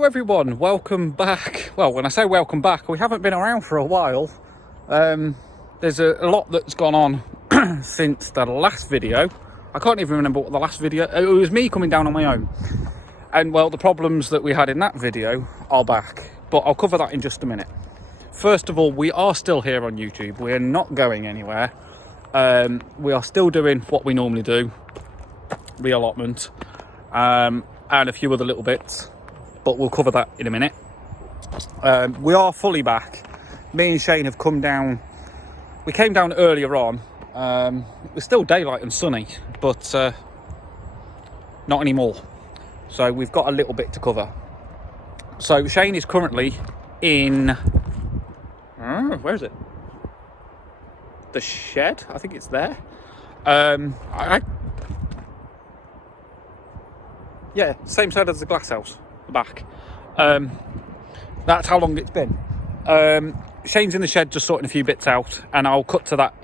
Hello everyone, welcome back. Well, when I say welcome back, we haven't been around for a while. There's a lot that's gone on since the last video. I can't even remember what the last video, it was me coming down on my own. And well, the problems that we had in that video are back, but I'll cover that in just a minute. First of all, we are still here on YouTube. We're not going anywhere. We are still doing what we normally do, the allotment, and a few other little bits, but we'll cover that in a minute. We are fully back. Me and Shane have come down. We came down earlier on. It was still daylight and sunny, but not anymore. So we've got a little bit to cover. So Shane is currently in, where is it? The shed, I think it's there. Yeah, same side as the glass house, the back. That's how long it's been. Shane's in the shed just sorting a few bits out, and I'll cut to that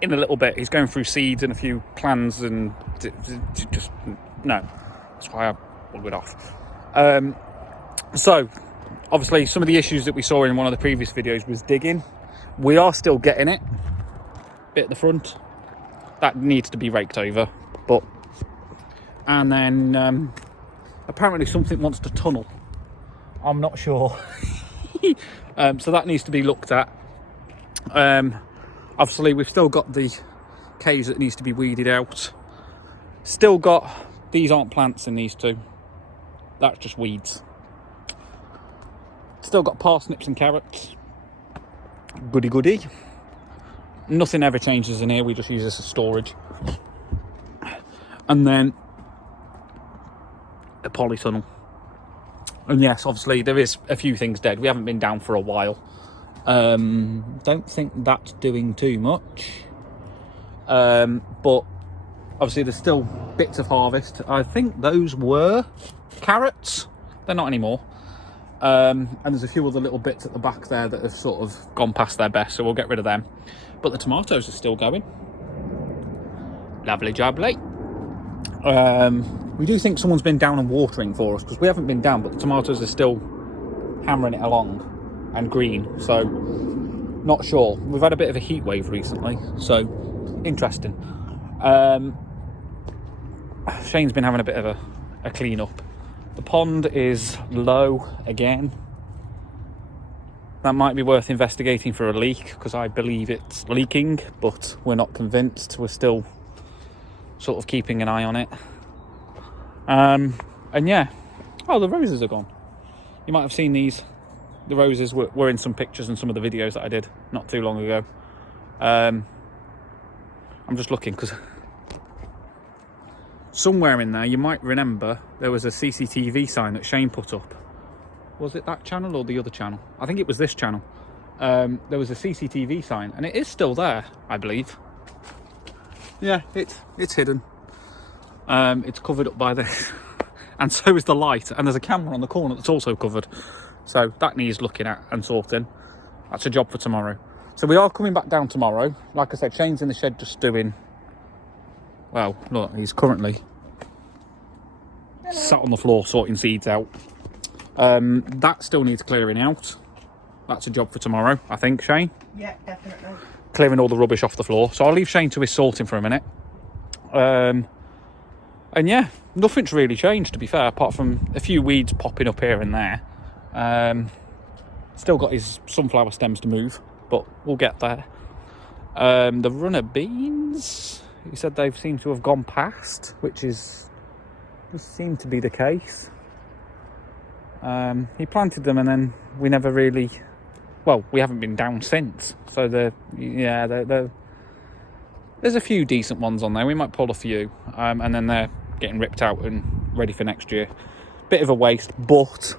in a little bit. He's going through seeds and a few plans, and just no, that's why I pulled it off. So obviously some of the issues that we saw in one of the previous videos was digging. We are still getting it. Bit at the front that needs to be raked over, but and then apparently something wants to tunnel. I'm not sure. So that needs to be looked at. Obviously we've still got the cage that needs to be weeded out. Still got, these aren't plants in these two, that's just weeds. Still got parsnips and carrots. Goody. Nothing ever changes in here, we just use this as storage. And then a polytunnel. And yes, obviously there is a few things dead. We haven't been down for a while. Don't think that's doing too much. But obviously there's still bits of harvest. I think those were carrots. They're not anymore. And there's a few other little bits at the back there that have sort of gone past their best, so we'll get rid of them. But the tomatoes are still going. Lovely jubbly. We do think someone's been down and watering for us, because we haven't been down, but the tomatoes are still hammering it along and green, so not sure. We've had a bit of a heat wave recently, so interesting. Shane's been having a bit of a clean up. The pond is low again. That might be worth investigating for a leak, because I believe it's leaking, but we're not convinced. We're still sort of keeping an eye on it. And yeah, oh, the roses are gone. You might have seen these. The roses were in some pictures and some of the videos that I did not too long ago. I'm just looking, because somewhere in there you might remember there was a CCTV sign that Shane put up. Was it that channel or the other channel? I think it was this channel. There was a CCTV sign, and it is still there, I believe. Yeah, it's hidden. It's covered up by this, and so is the light, and there's a camera on the corner that's also covered, so that needs looking at and sorting. That's a job for tomorrow. So we are coming back down tomorrow. Like I said, Shane's in the shed just doing, well, look, he's currently sat on the floor sorting seeds out. That still needs clearing out. That's a job for tomorrow, I think, Shane. Yeah, definitely. Clearing all the rubbish off the floor. So I'll leave Shane to his sorting for a minute. And yeah, nothing's really changed, to be fair, apart from a few weeds popping up here and there. Still got his sunflower stems to move, but we'll get there. The runner beans, he said they've seemed to have gone past, which does seem to be the case. He planted them, and then we never really, well, we haven't been down since. So there's a few decent ones on there. We might pull a few, and then they're getting ripped out and ready for next year. Bit of a waste, but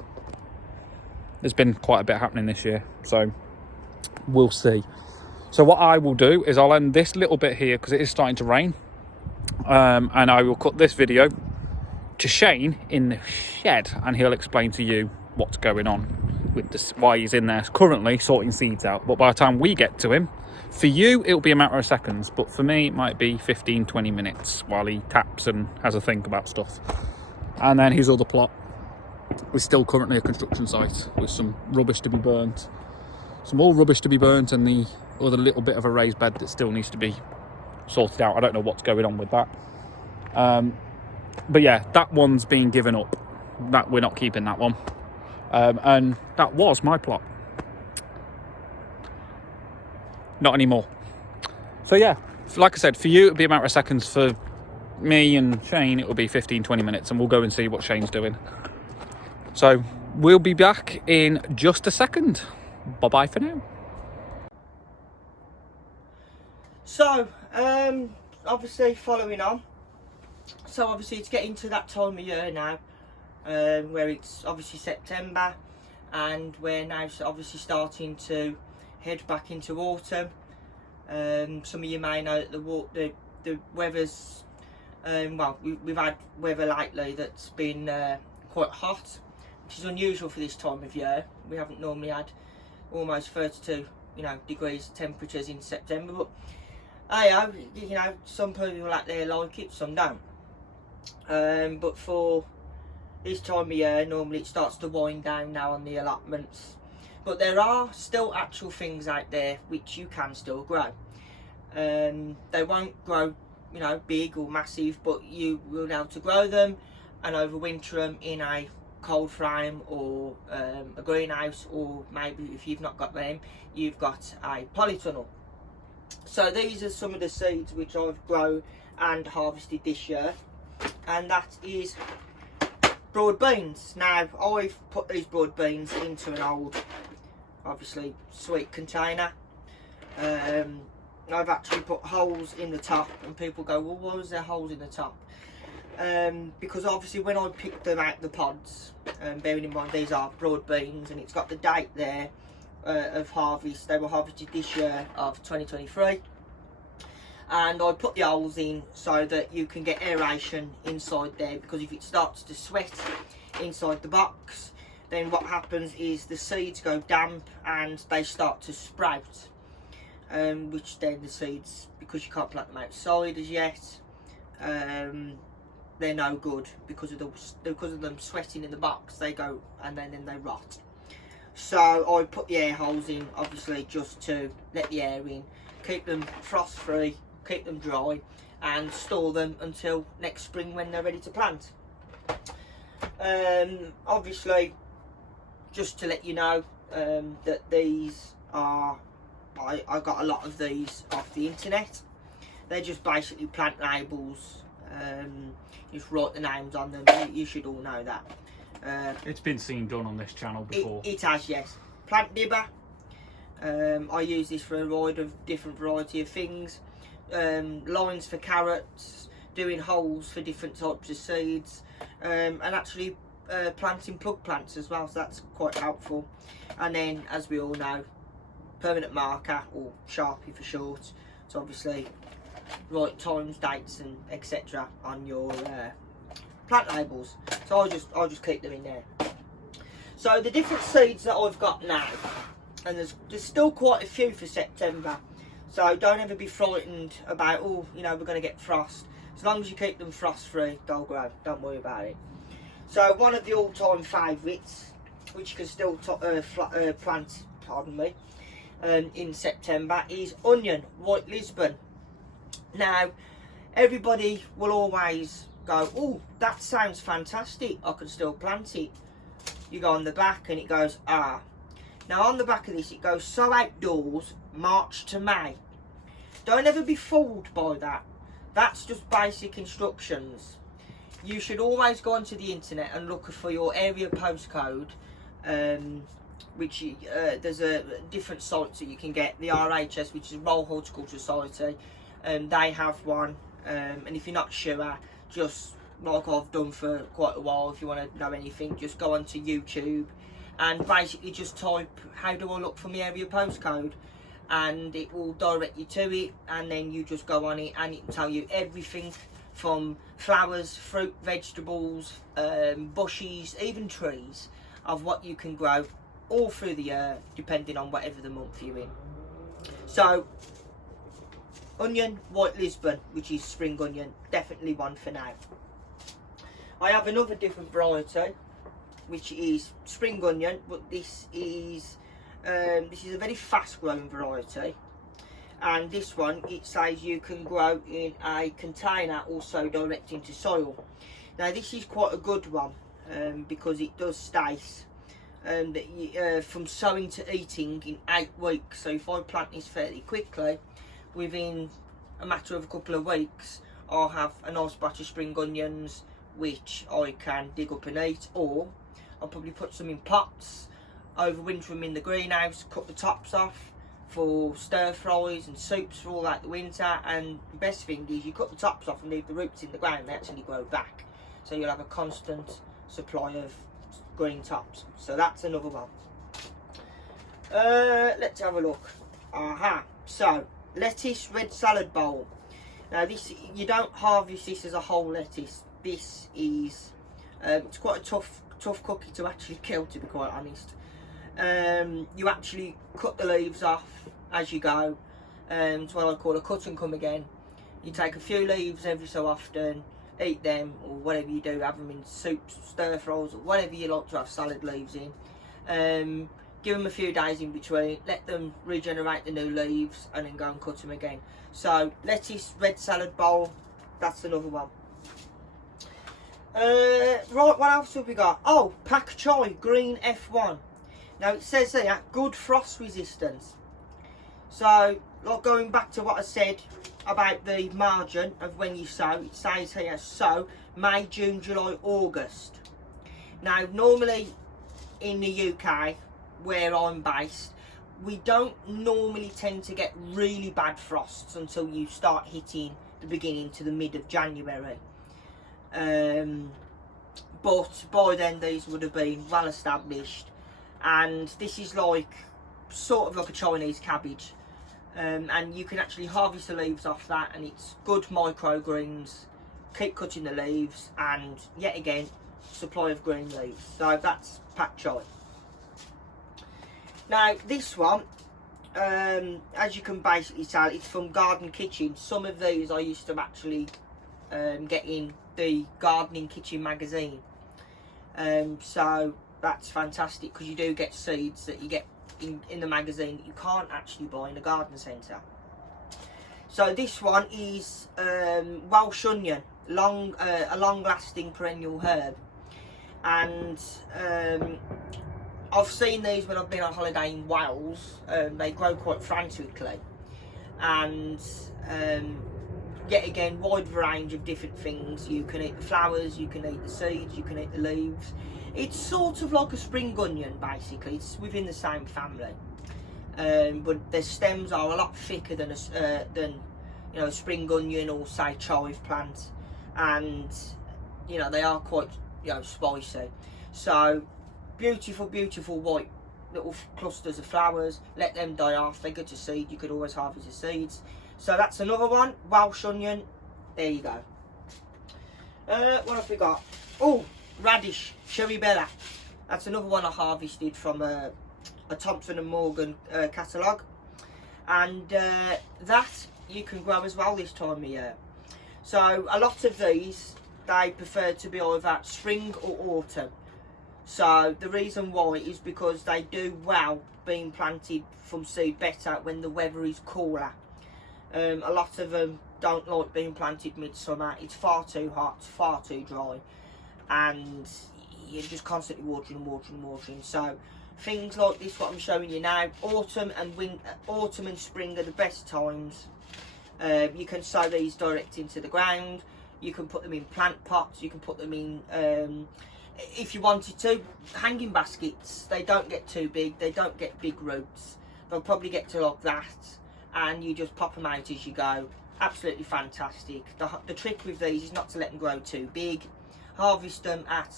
there's been quite a bit happening this year, so we'll see. So what I will do is I'll end this little bit here, because it is starting to rain, and I will cut this video to Shane in the shed, and he'll explain to you what's going on with this, why he's in there currently sorting seeds out. But by the time we get to him, for you it'll be a matter of seconds, but for me it might be 15-20 minutes while he taps and has a think about stuff. And then his other plot, we're still currently a construction site with some rubbish to be burnt. Some more rubbish to be burnt and the other little bit of a raised bed that still needs to be sorted out. I don't know what's going on with that. But yeah, that one's been given up. That we're not keeping that one. And that was my plot. Not anymore. So yeah, like I said, for you it'll be a matter of seconds. For me and Shane it will be 15-20 minutes, and we'll go and see what Shane's doing. So we'll be back in just a second. Bye bye for now. So obviously following on, so obviously it's getting to that time of year now, where it's obviously September, and we're now obviously starting to head back into autumn. Some of you may know that the weather's well, we've had weather lately that's been quite hot, which is unusual for this time of year. We haven't normally had almost 32 degrees temperatures in September, but some people out there like it, some don't. But for this time of year, normally it starts to wind down now on the allotments. But there are still actual things out there which you can still grow. They won't grow, big or massive, but you will be able to grow them and overwinter them in a cold frame or a greenhouse, or maybe if you've not got them, you've got a polytunnel. So these are some of the seeds which I've grown and harvested this year, and that is broad beans. Now I've put these broad beans into an old, obviously, sweet container. I've actually put holes in the top, and people go, well, why was there holes in the top? Because obviously when I picked them out the pods, bearing in mind these are broad beans and it's got the date there of harvest, they were harvested this year of 2023, and I put the holes in so that you can get aeration inside there, because if it starts to sweat inside the box, then what happens is the seeds go damp and they start to sprout, which then the seeds, because you can't plant them outside as yet, they're no good because of them sweating in the box. They go and then they rot. So I put the air holes in, obviously, just to let the air in, keep them frost free, keep them dry, and store them until next spring when they're ready to plant. Obviously, just to let you know that these are, I got a lot of these off the internet. They're just basically plant labels. Just write the names on them. You should all know that. It's been seen done on this channel before. It has, yes. Plant dibber. I use this for a different variety of things. Lines for carrots, doing holes for different types of seeds, and actually planting plug plants as well, so that's quite helpful. And then, as we all know, permanent marker, or Sharpie for short, so obviously write times, dates and etc on your plant labels. So I'll just keep them in there. So the different seeds that I've got now, and there's still quite a few for September, so don't ever be frightened about, oh, we're going to get frost. As long as you keep them frost free, they'll grow, don't worry about it. So one of the all-time favourites, which you can still plant, pardon me, in September, is onion, white Lisbon. Now, everybody will always go, oh, that sounds fantastic, I can still plant it. You go on the back and it goes, ah. Now on the back of this it goes, sow outdoors, March to May. Don't ever be fooled by that. That's just basic instructions. You should always go onto the internet and look for your area postcode, which there's a different sites that you can get. The RHS, which is Royal Horticultural Society, they have one, and if you're not sure, just like I've done for quite a while, if you want to know anything, just go onto YouTube and basically just type, how do I look for my area postcode, and it will direct you to it, and then you just go on it and it will tell you everything from flowers, fruit, vegetables, bushes, even trees, of what you can grow all through the year, depending on whatever the month you're in. So onion, white Lisbon, which is spring onion, definitely one for now. I have another different variety, which is spring onion, but this is a very fast growing variety. And this one, it says you can grow in a container, also direct into soil. Now this is quite a good one, because it does state that you, from sowing to eating in 8 weeks. So if I plant this fairly quickly, within a matter of a couple of weeks, I'll have a nice batch of spring onions which I can dig up and eat, or I'll probably put some in pots, overwinter them in the greenhouse, cut the tops off for stir fries and soups for all that the winter. And the best thing is you cut the tops off and leave the roots in the ground, they actually grow back, so you'll have a constant supply of green tops. So that's another one. Let's have a look. So lettuce red salad bowl. Now this, you don't harvest this as a whole lettuce. This is it's quite a tough cookie to actually kill, to be quite honest. You actually cut the leaves off as you go. It's what I call a cut and come again. You take a few leaves every so often, eat them, or whatever you do, have them in soups, stir fries, or whatever you like to have salad leaves in. Give them a few days in between, let them regenerate the new leaves, and then go and cut them again. So lettuce red salad bowl, that's another one. Right, what else have we got? Oh, pak choi green F1. Now it says here, good frost resistance. So, like going back to what I said about the margin of when you sow, it says here, sow May, June, July, August. Now, normally in the UK, where I'm based, we don't normally tend to get really bad frosts until you start hitting the beginning to the mid of January. But by then these would have been well established, and this is like sort of like a Chinese cabbage, and you can actually harvest the leaves off that, and it's good microgreens. Keep cutting the leaves, and yet again supply of green leaves. So that's pak choi. Now this one, as you can basically tell, it's from Garden Kitchen. Some of these I used to actually get in the Gardening Kitchen magazine, so that's fantastic, because you do get seeds that you get in the magazine that you can't actually buy in a garden centre. So this one is Welsh onion, a long-lasting perennial herb, and I've seen these when I've been on holiday in Wales. They grow quite frantically, and yet again, wide range of different things. You can eat the flowers, you can eat the seeds, you can eat the leaves. It's sort of like a spring onion, basically. It's within the same family, but their stems are a lot thicker than a spring onion or say chive plant, and they are quite spicy. So beautiful white little clusters of flowers. Let them die off. They go to seed. You could always harvest the seeds. So that's another one, Welsh onion. There you go. What have we got? Oh, radish, cherry bella. That's another one I harvested from a Thompson & Morgan catalogue. And that you can grow as well this time of year. So a lot of these, they prefer to be either spring or autumn. So the reason why is because they do well being planted from seed better when the weather is cooler. A lot of them don't like being planted midsummer. It's far too hot, it's far too dry, and you're just constantly watering. So things like this, what I'm showing you now, autumn and spring are the best times. You can sow these direct into the ground. You can put them in plant pots. You can put them in, if you wanted to, hanging baskets. They don't get too big. They don't get big roots. They'll probably get to like that, and you just pop them out as you go. Absolutely fantastic. The trick with these is not to let them grow too big. Harvest them at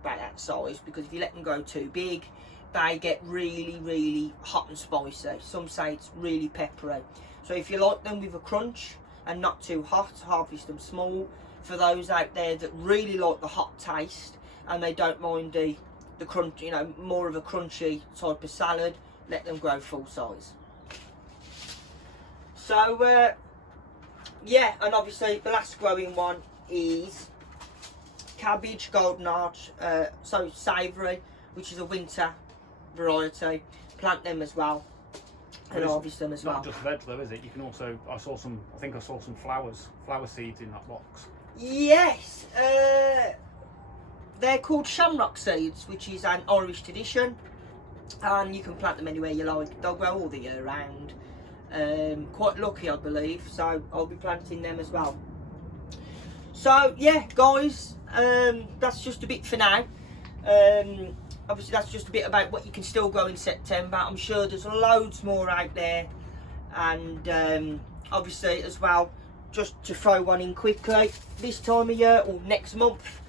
about that size, because if you let them grow too big, they get really hot and spicy. Some say it's really peppery. So if you like them with a crunch and not too hot, harvest them small. For those out there that really like the hot taste and they don't mind the crunch, more of a crunchy type of salad, let them grow full size. So yeah, and obviously the last growing one is cabbage, golden arch, so savoury, which is a winter variety. Plant them as well, and harvest them as well. Not just veg though, is it? You can also, I think I saw some flower seeds in that box. Yes, they're called shamrock seeds, which is an Irish tradition, and you can plant them anywhere you like. They'll grow all the year round. Quite lucky, I believe, so I'll be planting them as well. So yeah, guys, that's just a bit for now. Obviously that's just a bit about what you can still grow in September. I'm sure there's loads more out there, and obviously as well, just to throw one in quickly, this time of year or next month,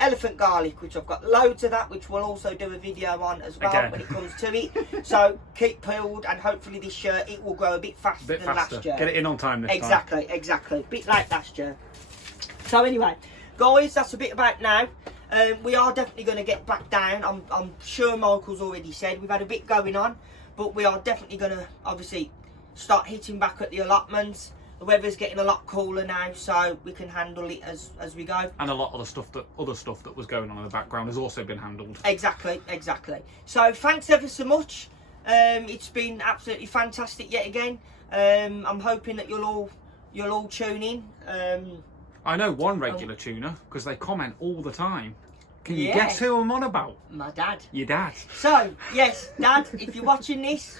elephant garlic, which I've got loads of that, which we'll also do a video on as well when it comes to it. So keep peeled, and hopefully this year it will grow a bit faster than last year. Get it in on time this time. Exactly. Bit like last year. So anyway, guys, that's a bit about now. We are definitely going to get back down. I'm sure Michael's already said we've had a bit going on, but we are definitely going to obviously start hitting back at the allotments. The weather's getting a lot cooler now, so we can handle it as we go. And a lot of the other stuff that was going on in the background has also been handled. Exactly. So thanks ever so much. It's been absolutely fantastic yet again. I'm hoping that you'll all tune in. I know one regular tuner, because they comment all the time. Can you guess who I'm on about? My dad. Your dad. So yes, Dad, if you're watching this,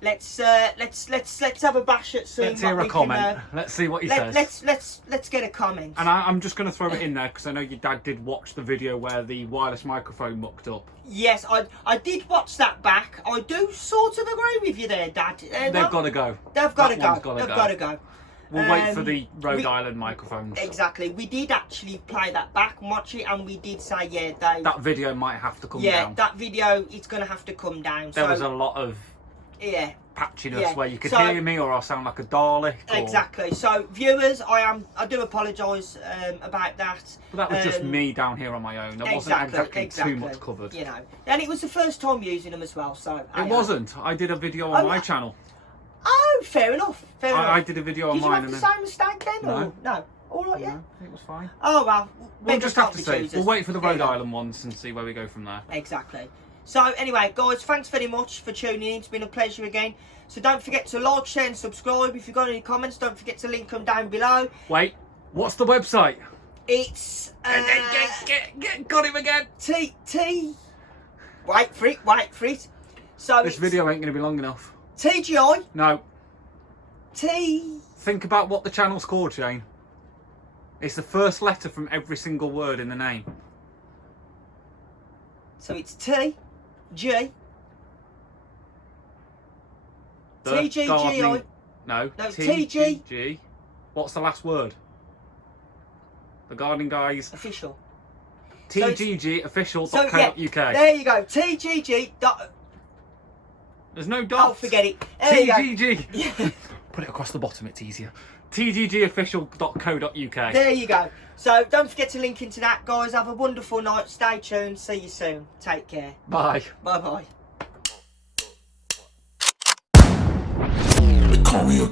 let's have a bash at seeing. Let's hear a comment. Let's see what he says. Let's get a comment. And I'm just going to throw it in there because I know your dad did watch the video where the wireless microphone mucked up. Yes, I did watch that back. I do sort of agree with you there, Dad. They've got to go. They've got to go. We'll wait for the Rhode Island microphones. Exactly. We did actually play that back and watch it, and we did say, that video might have to come down. Yeah, that video, it's going to have to come down. There was a lot of patchiness where you could hear me, or I sound like a Dalek. Exactly. So, viewers, I do apologise about that. But that was just me down here on my own. There wasn't exactly too much covered. You know, and it was the first time using them as well. So it wasn't. I did a video on my channel. Oh, fair enough. I did a video on mine. Did you have the same mistake then? No. Or? No. All right, yeah. No, it was fine. Oh well. We'll just have to see. We'll wait for the Rhode Island ones and see where we go from there. Exactly. So anyway, guys, thanks very much for tuning in. It's been a pleasure again. So don't forget to like, share, and subscribe. If you've got any comments, don't forget to link them down below. Wait, what's the website? It's got him again. Wait for it. So this video ain't going to be long enough. TGI. No. Think about what the channel's called, Shane. It's the first letter from every single word in the name. So it's T, G, TGGI. No, TG. What's the last word? The Gardening Guys. Official. TGGofficial.co.uk. There you go. TGG. There's no dots. Oh, forget it. TGG. Put it across the bottom, it's easier. tggofficial.co.uk. There you go. So don't forget to link into that, guys. Have a wonderful night. Stay tuned. See you soon. Take care. Bye. Bye-bye. They call me a